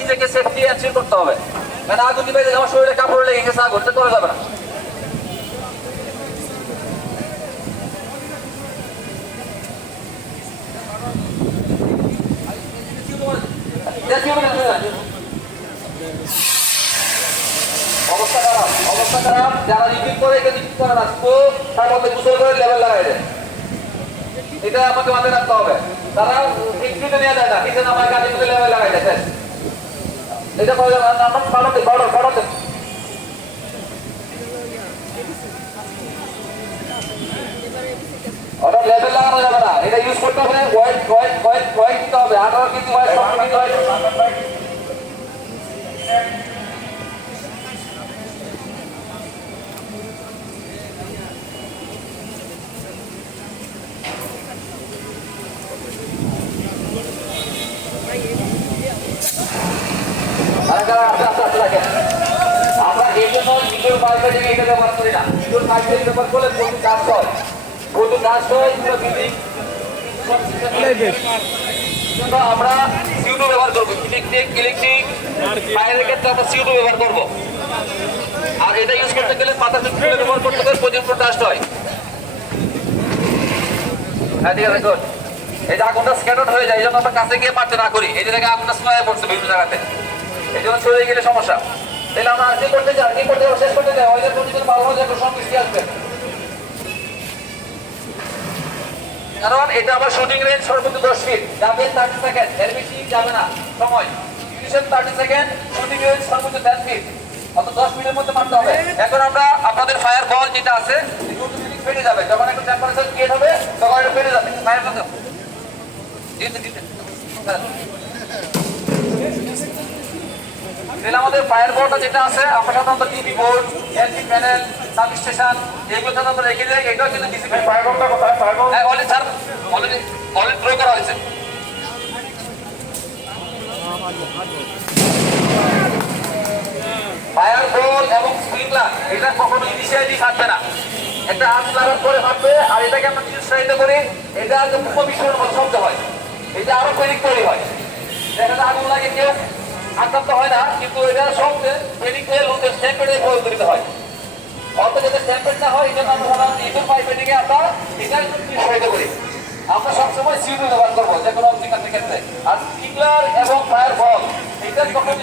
নিজেকে safety ensure করতে হবে। মানে আগুন নিবে আমার শরীরে কাপড় লেগে গেছে, আগুন তো করা যাবে না। অবস্থা খারাপ, অবস্থা খারাপ। যারা রিপিট করে এটা রিপিট করে না, তো তার মধ্যে গোসল করে লেভেল লাগাই দেয়। এটা আমাকে মাথায় রাখতে হবে। তারা একটুতে নেওয়া যায় না, নিচে নামায় গাড়ির মধ্যে লেভেল লাগাই দেয়। এটা করা যাবে না, আমার পাঠাতে পাঠাতে ওটা লেভেল লাগানো যাবে না। এটা ইউজ করতে হবে, ওয়েট দিতে হবে, 18 কেজি ওয়েট, 17 কেজি ওয়েট। আমরা এই জন্য ইনডোর মার্কেটিং এটা ব্যবহার করি না। ইনডোর মার্কেটিং ব্যবহার করলে প্রচুর কাজ হয়, প্রচুর কাজ হয়। আমরা সিউডো ব্যবহার করবো, ইলেকট্রিক ফায়ারের ক্ষেত্রে আমরা সিউডো ব্যবহার করবো। আর এটা ইউজ করতে গেলে পাতা ব্যবহার করতে গেলে প্রচুর কাজ হয়। হ্যাঁ, ঠিক আছে, গুড। এই যে আগুনটা স্ক্যাটার হয়ে যায়, এই জন্য আমরা কাছে গিয়ে পারতে না করি। এই যে জায়গায় আগুনটা স্প্রে পড়ছে বিভিন্ন জায়গাতে, এই জন্য ছড়িয়ে গেলে সমস্যা। তাহলে আমরা আজকে করতে যাই, কি করতে শেষ করতে যাই, ওইদের প্রতিদিন ভালো ভালো একটা সন্তুষ্টি আসবে। কারণ এটা আবার শুটিং রেঞ্জ সর্বোচ্চ 10 ফিট, যাবে 30 সেকেন্ড, এর বেশি যাবে না সময়। 30 সেকেন্ড, শুটিং রেঞ্জ সর্বোচ্চ 10 ফিট, অত 10 ফিটের মধ্যে মারতে হবে। এখন আমরা আপনাদের ফায়ার বল যেটা আছে ফেটে যাবে, যখন একটা টেম্পারেচার ক্রিয়েট হবে তখন এটা ফেটে যাবে। ফায়ার বল তাহলে আমাদের ফায়ার বোর্ডটা যেটা আছে, আমরা সাধারণত TV board, LP panel, sub station এগুলো সাধারণত রেখে দেয়। এটাও কিন্তু ডিসিপ্লিন। ফায়ার বোর্ডটা কোথায়? Fire board already sir already throw করা হয়েছে। ফায়ার বোর্ড এবং স্প্রিংলার এটা কখনো ইনিশিয়ালি ফাটবে না। একটা আগুন লাগার পরে ফাটবে, আর এটাকে আমরা উৎসাহিত করি। এটা বিস্ফোরণের মতো শব্দ হয়, এটা আরো তৈরি হয়। দেখা আগুন লাগে কেউ আক্রান্ত হয় না, কিন্তু এটা শব্দে লোকের স্ট্যাম্পেডে পরিবর্তিত হয়। অত যাতে স্ট্যাম্পেড না হয়, এই জন্য আমরা সাধারণত ইঁদুর পাইপে দিকে আমরা এটা উৎসাহিত করি। আমরা সবসময় সিউডো ব্যবহার করবো যে কোনো অগ্নিকাণ্ডের ক্ষেত্রে। আর স্প্রিংলার এবং ফায়ার বল এটা কখনো